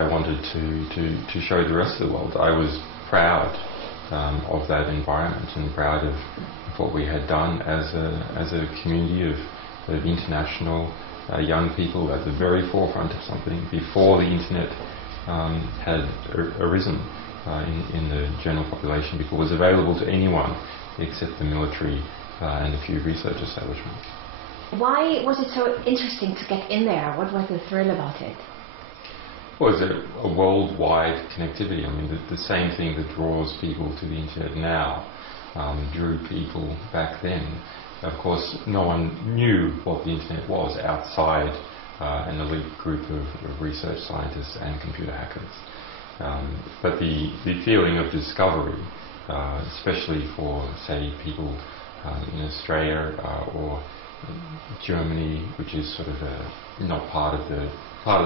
I wanted to show the rest of the world I was proud of that environment and proud of what we had done as a community of international young people at the very forefront of something before the internet had arisen in the general population, before it was available to anyone except the military and a few research establishments. Why was it so interesting to get in there? What was the thrill about it? Well, it's a worldwide connectivity. I mean, the same thing that draws people to the internet now drew people back then. Of course, no one knew what the internet was outside an elite group of research scientists and computer hackers. But the feeling of discovery, especially for, say, people in Australia or Germany, which is sort of not part of the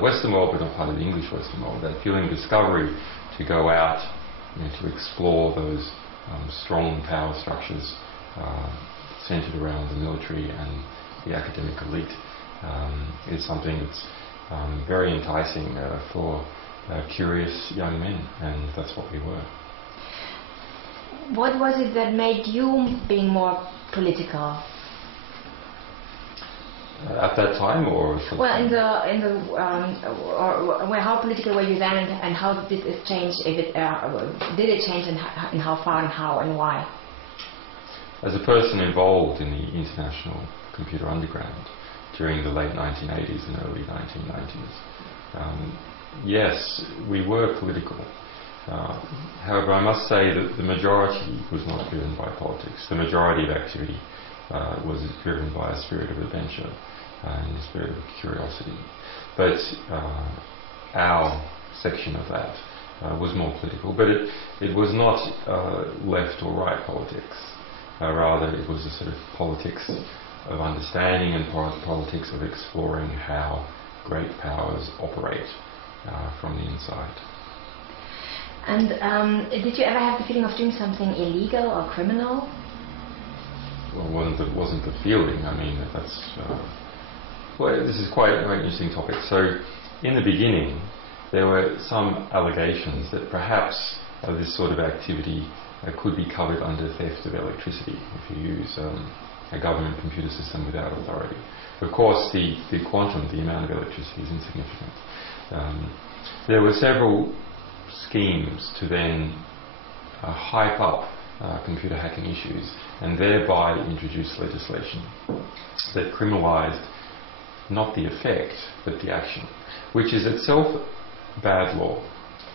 Western world, but not part of the English Western world, that feeling of discovery to go out, to explore those strong power structures centered around the military and the academic elite is something that's very enticing for curious young men, and that's what we were. What was it that made you being more political? At that time, or well, how political were you then, and how did it change? If it did it change, and how far, and how, and why? As a person involved in the international computer underground during the late 1980s and early 1990s, yes, we were political. However, I must say that the majority was not driven by politics. The majority of activity was driven by a spirit of adventure and a spirit of curiosity. But our section of that was more political, but it was not left or right politics. Rather, it was a sort of politics of understanding and politics of exploring how great powers operate from the inside. And did you ever have the feeling of doing something illegal or criminal? Well, it wasn't the feeling. I mean, that's well, this is quite an interesting topic. So, in the beginning, there were some allegations that perhaps this sort of activity could be covered under theft of electricity if you use a government computer system without authority. Of course, the quantum, the amount of electricity, is insignificant. There were several schemes to then hype up computer hacking issues and thereby introduce legislation that criminalised not the effect but the action, which is itself bad law.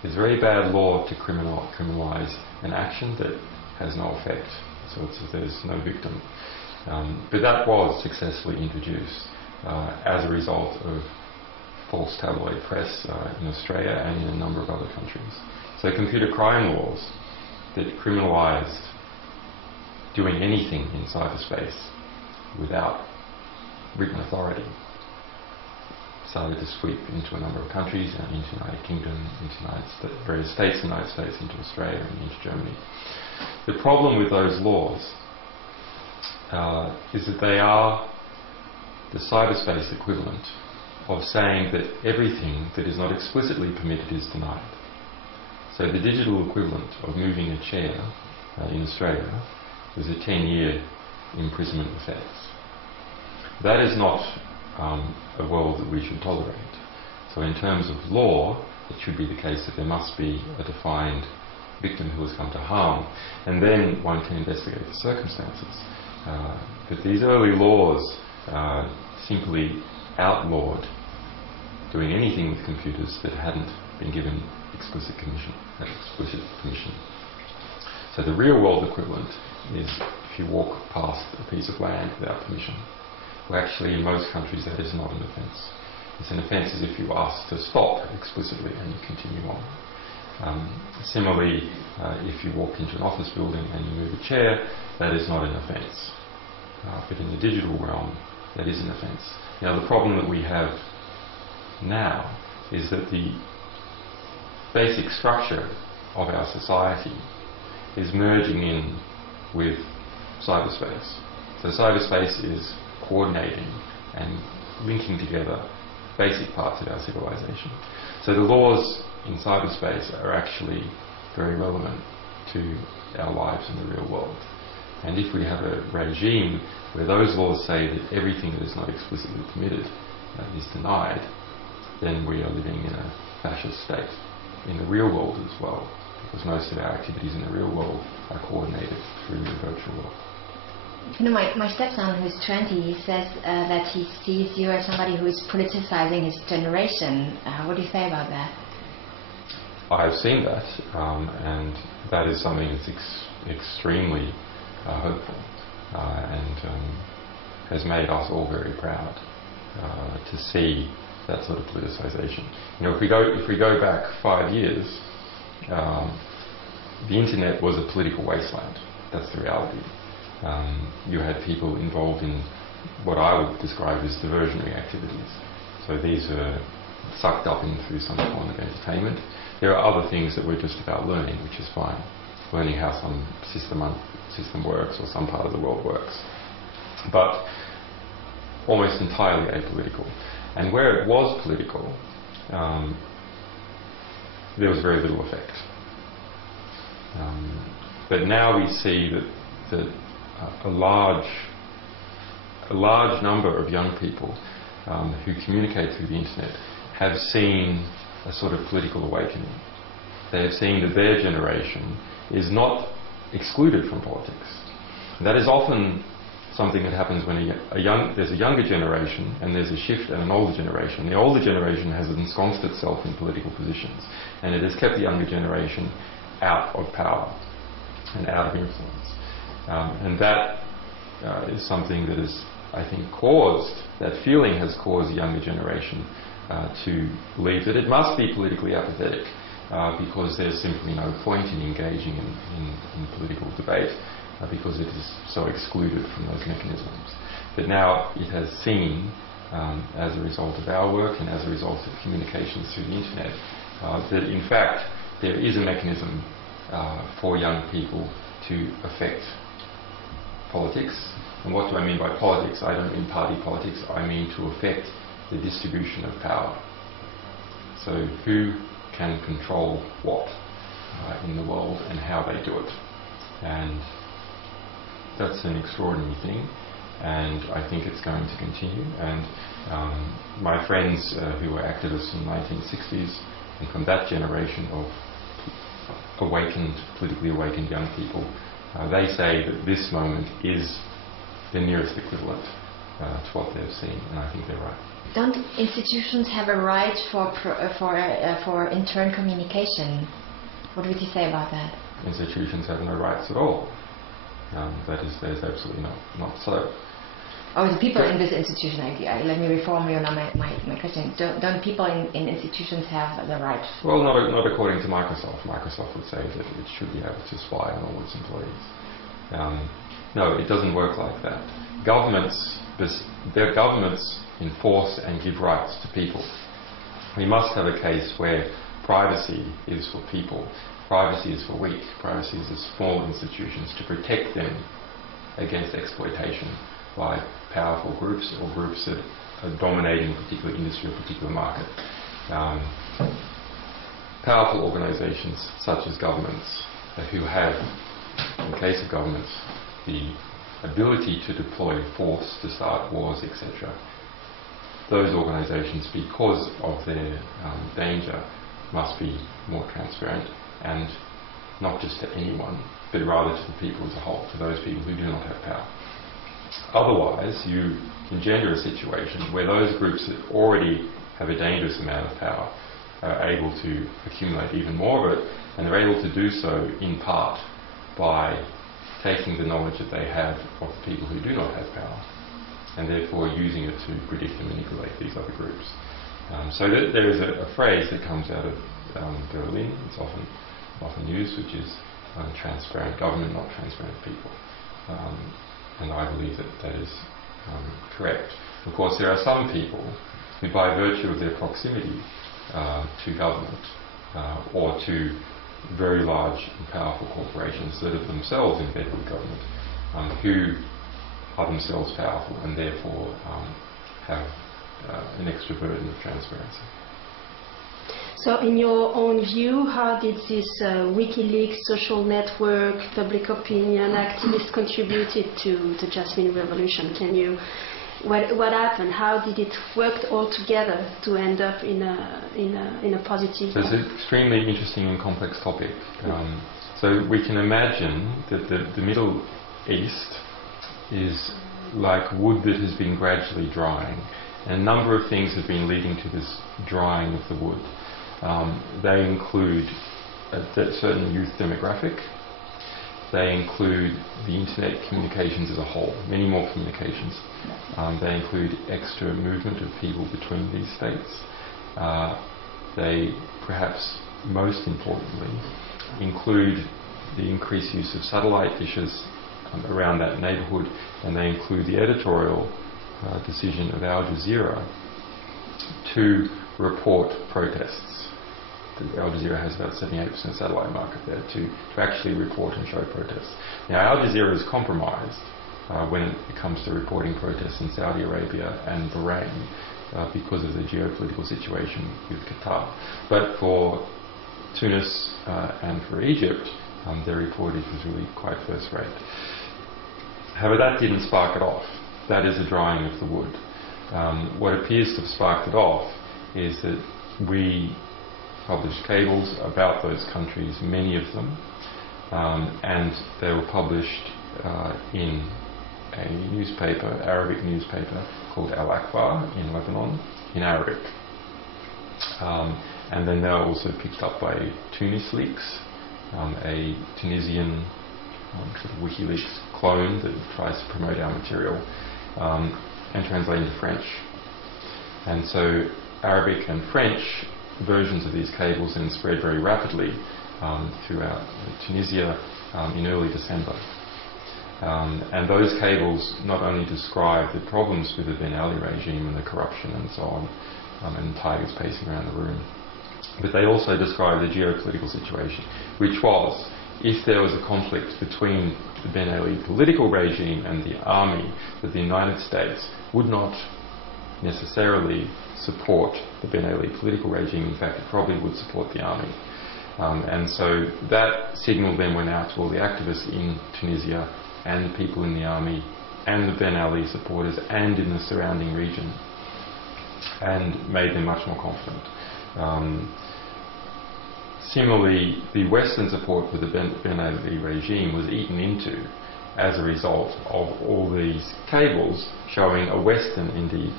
It's very bad law to criminalise an action that has no effect, so there's no victim. But that was successfully introduced as a result of false tabloid press in Australia and in a number of other countries. So computer crime laws that criminalised doing anything in cyberspace without written authority started to sweep into a number of countries, and into the United Kingdom, into various states in the United States, into Australia and into Germany. The problem with those laws is that they are the cyberspace equivalent of saying that everything that is not explicitly permitted is denied. So the digital equivalent of moving a chair in Australia was a 10-year imprisonment offence. That is not a world that we should tolerate. So in terms of law, it should be the case that there must be a defined victim who has come to harm, and then one can investigate the circumstances. But these early laws simply outlawed doing anything with computers that hadn't been given explicit permission. So the real world equivalent is if you walk past a piece of land without permission. Well, actually, in most countries that is not an offence. It's an offence as if you ask to stop explicitly and you continue on. Similarly, if you walk into an office building and you move a chair, that is not an offence. But in the digital realm, that is an offence. Now, the problem that we have now is that the basic structure of our society is merging in with cyberspace. So cyberspace is coordinating and linking together basic parts of our civilization. So the laws in cyberspace are actually very relevant to our lives in the real world. And if we have a regime where those laws say that everything that is not explicitly permitted is denied, then we are living in a fascist state in the real world as well, because most of our activities in the real world are coordinated through the virtual world. You know, my stepson, who's 20, he says that he sees you as somebody who is politicizing his generation. What do you say about that? I've seen that, and that is something that's extremely hopeful, and has made us all very proud to see that sort of politicization. You know, if we go back 5 years, the internet was a political wasteland. That's the reality. You had people involved in what I would describe as diversionary activities. So these are sucked up in through some form of entertainment. There are other things that we're just about learning, which is fine. Learning how some system works or some part of the world works. But almost entirely apolitical. And where it was political, there was very little effect. But now we see that a large number of young people who communicate through the internet have seen a sort of political awakening. They have seen that their generation is not excluded from politics. That is often something that happens when there's a younger generation and there's a shift in an older generation. The older generation has ensconced itself in political positions, and it has kept the younger generation out of power and out of influence. And that is something that has, I think, that feeling has caused the younger generation to believe that it must be politically apathetic because there's simply no point in engaging in political debate because it is so excluded from those mechanisms. But now it has seen, as a result of our work and as a result of communications through the internet, that in fact there is a mechanism for young people to affect politics. And what do I mean by politics? I don't mean party politics, I mean to affect the distribution of power. So who can control what in the world and how they do it. And that's an extraordinary thing, and I think it's going to continue. And my friends who were activists in the 1960s, and from that generation of politically awakened young people, they say that this moment is the nearest equivalent to what they've seen, and I think they're right. Don't institutions have a right for intern communication? What would you say about that? Institutions have no rights at all. That is absolutely not so. Oh, the people in this institution, let me reformulate my question. Don't people in institutions have the right? Well, not according to Microsoft. Microsoft would say that it should be able to spy on all its employees. No, it doesn't work like that. Their governments enforce and give rights to people. We must have a case where privacy is for people. Privacy is for weak. Privacy is for small institutions to protect them against exploitation by powerful groups or groups that are dominating a particular industry or particular market. Powerful organizations such as governments who have, in the case of governments, the ability to deploy force to start wars, etc. Those organizations, because of their danger, must be more transparent, and not just to anyone, but rather to the people as a whole, to those people who do not have power. Otherwise, you engender a situation where those groups that already have a dangerous amount of power are able to accumulate even more of it, and they're able to do so in part by taking the knowledge that they have of the people who do not have power, and therefore using it to predict and manipulate these other groups. So there is a phrase that comes out of Berlin, it's often used, which is transparent government, not transparent people. And I believe that is correct. Of course, there are some people who, by virtue of their proximity to government or to very large and powerful corporations that are themselves embedded with government, who are themselves powerful and therefore have an extra burden of transparency. So in your own view, how did this WikiLeaks social network, public opinion activists contributed to the Jasmine Revolution? What happened? How did it work all together to end up in a positive? So it's an extremely interesting and complex topic. So we can imagine that the Middle East is like wood that has been gradually drying, and a number of things have been leading to this drying of the wood. They include a certain youth demographic. They include the internet communications as a whole, many more communications. They include extra movement of people between these states. They, perhaps most importantly, include the increased use of satellite dishes around that neighbourhood, and they include the editorial decision of Al Jazeera to report protests. Al Jazeera has about 78% satellite market there to actually report and show protests. Now, Al Jazeera is compromised when it comes to reporting protests in Saudi Arabia and Bahrain because of the geopolitical situation with Qatar. But for Tunis and for Egypt, their reportage was really quite first rate. However, that didn't spark it off. That is a drying of the wood. What appears to have sparked it off is that we published cables about those countries, many of them, and they were published in a newspaper, Arabic newspaper called Al Akbar in Lebanon, in Arabic. And then they were also picked up by WikiLeaks, a Tunisian sort of WikiLeaks clone that tries to promote our material, and translated into French. And so Arabic and French versions of these cables then spread very rapidly throughout Tunisia in early December. And those cables not only describe the problems with the Ben Ali regime and the corruption and so on, and tigers pacing around the room, but they also describe the geopolitical situation, which was, if there was a conflict between the Ben Ali political regime and the army, that the United States would not necessarily support the Ben Ali political regime. In fact, it probably would support the army. And so that signal then went out to all the activists in Tunisia and the people in the army and the Ben Ali supporters and in the surrounding region, and made them much more confident. Similarly, the Western support for the Ben Ali regime was eaten into as a result of all these cables showing a Western, indeed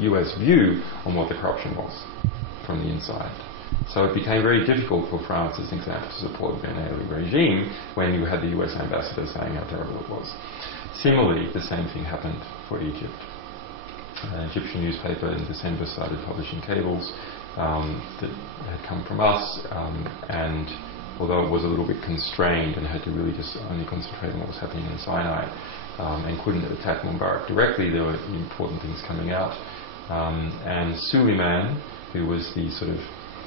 US view on what the corruption was from the inside. So it became very difficult for France, as an example, to support the Ben Ali regime when you had the US ambassador saying how terrible it was. Similarly, the same thing happened for Egypt. An Egyptian newspaper in December started publishing cables that had come from us, and although it was a little bit constrained and had to really just only concentrate on what was happening in Sinai and couldn't attack Mubarak directly, there were important things coming out. And Suleiman, who was the sort of,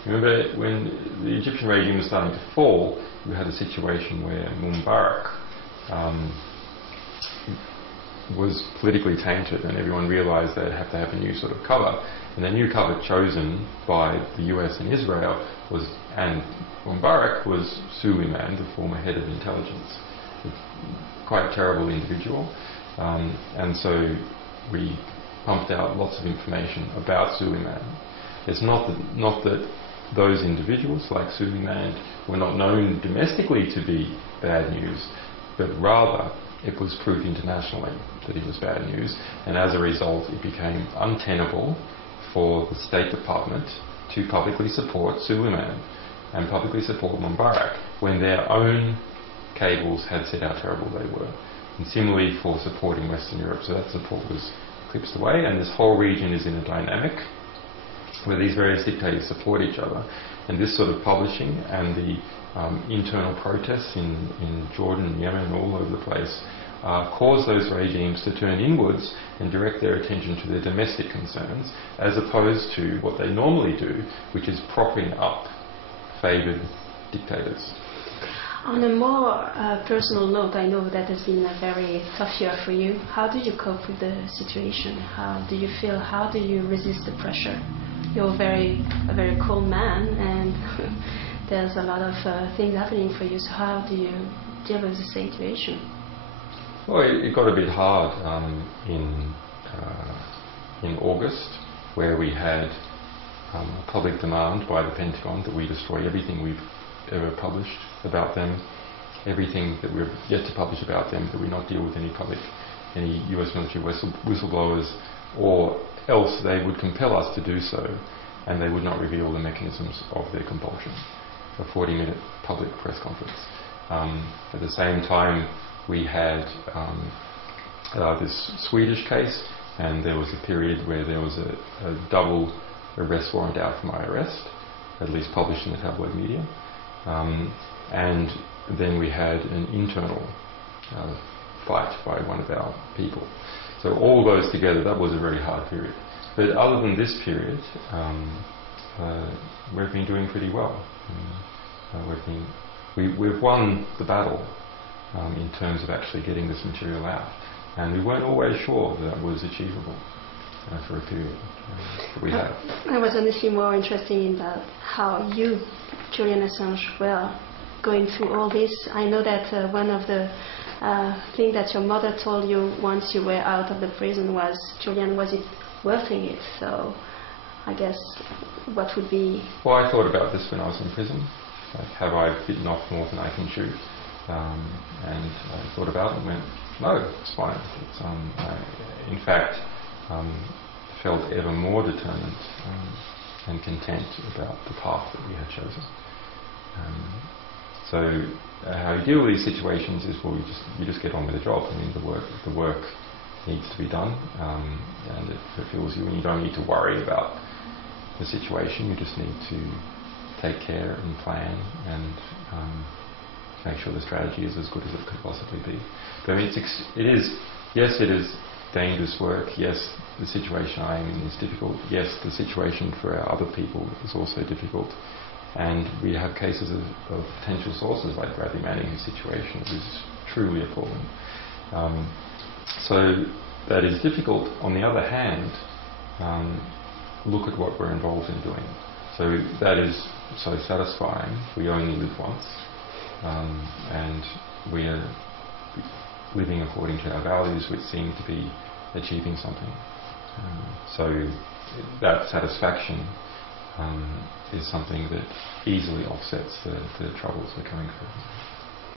remember when the Egyptian regime was starting to fall, you had a situation where Mubarak was politically tainted, and everyone realised they'd have to have a new sort of cover. And the new cover chosen by the US and Israel was, and Mubarak, was Suleiman, the former head of intelligence. Quite a terrible individual. And so we pumped out lots of information about Suleiman. It's not that those individuals, like Suleiman, were not known domestically to be bad news, but rather it was proved internationally that he was bad news, and as a result it became untenable for the State Department to publicly support Suleiman and publicly support Mubarak when their own cables had said how terrible they were. And similarly for supporting Western Europe, so that support was eclipsed away, and this whole region is in a dynamic where these various dictators support each other, and this sort of publishing and the internal protests in Jordan and Yemen and all over the place cause those regimes to turn inwards and direct their attention to their domestic concerns, as opposed to what they normally do, which is propping up favoured dictators. On a more personal note, I know that has been a very tough year for you. How do you cope with the situation? How do you feel? How do you resist the pressure? You're a very cool man, and there's a lot of things happening for you. So how do you deal with the situation? Well, it got a bit hard in August, where we had a public demand by the Pentagon that we destroy everything we've ever published about them, everything that we're yet to publish about them, that we not deal with any US military whistleblowers, or else they would compel us to do so, and they would not reveal the mechanisms of their compulsion. A 40-minute public press conference. At the same time, we had this Swedish case, and there was a period where there was a double arrest warrant out for my arrest, at least published in the tabloid media. And then we had an internal fight by one of our people. So all those together, that was a very hard period. But other than this period, we've been doing pretty well. We've won the battle in terms of actually getting this material out. And we weren't always sure that was achievable for a period. But we have. I was honestly more interested in how you, Julian Assange, were going through all this. I know that one of the things that your mother told you once you were out of the prison was, Julian, was it worth it? So I guess what would be... Well, I thought about this when I was in prison. Like, have I bitten off more than I can chew? And I thought about it and went, no, it's fine. In fact, felt ever more determined and content about the path that we had chosen. So how you deal with these situations is, well, you just get on with the job. I mean, the work needs to be done, and it fulfills you, and you don't need to worry about the situation. You just need to take care and plan and make sure the strategy is as good as it could possibly be. But I mean, it is dangerous work. Yes, the situation I am in is difficult. Yes, the situation for our other people is also difficult. And we have cases of potential sources like Bradley Manning, whose situation is truly appalling. So that is difficult. On the other hand, look at what we're involved in doing. So that is so satisfying. We only live once, and we are living according to our values, which seem to be achieving something. So that satisfaction is something that easily offsets the troubles we're going through.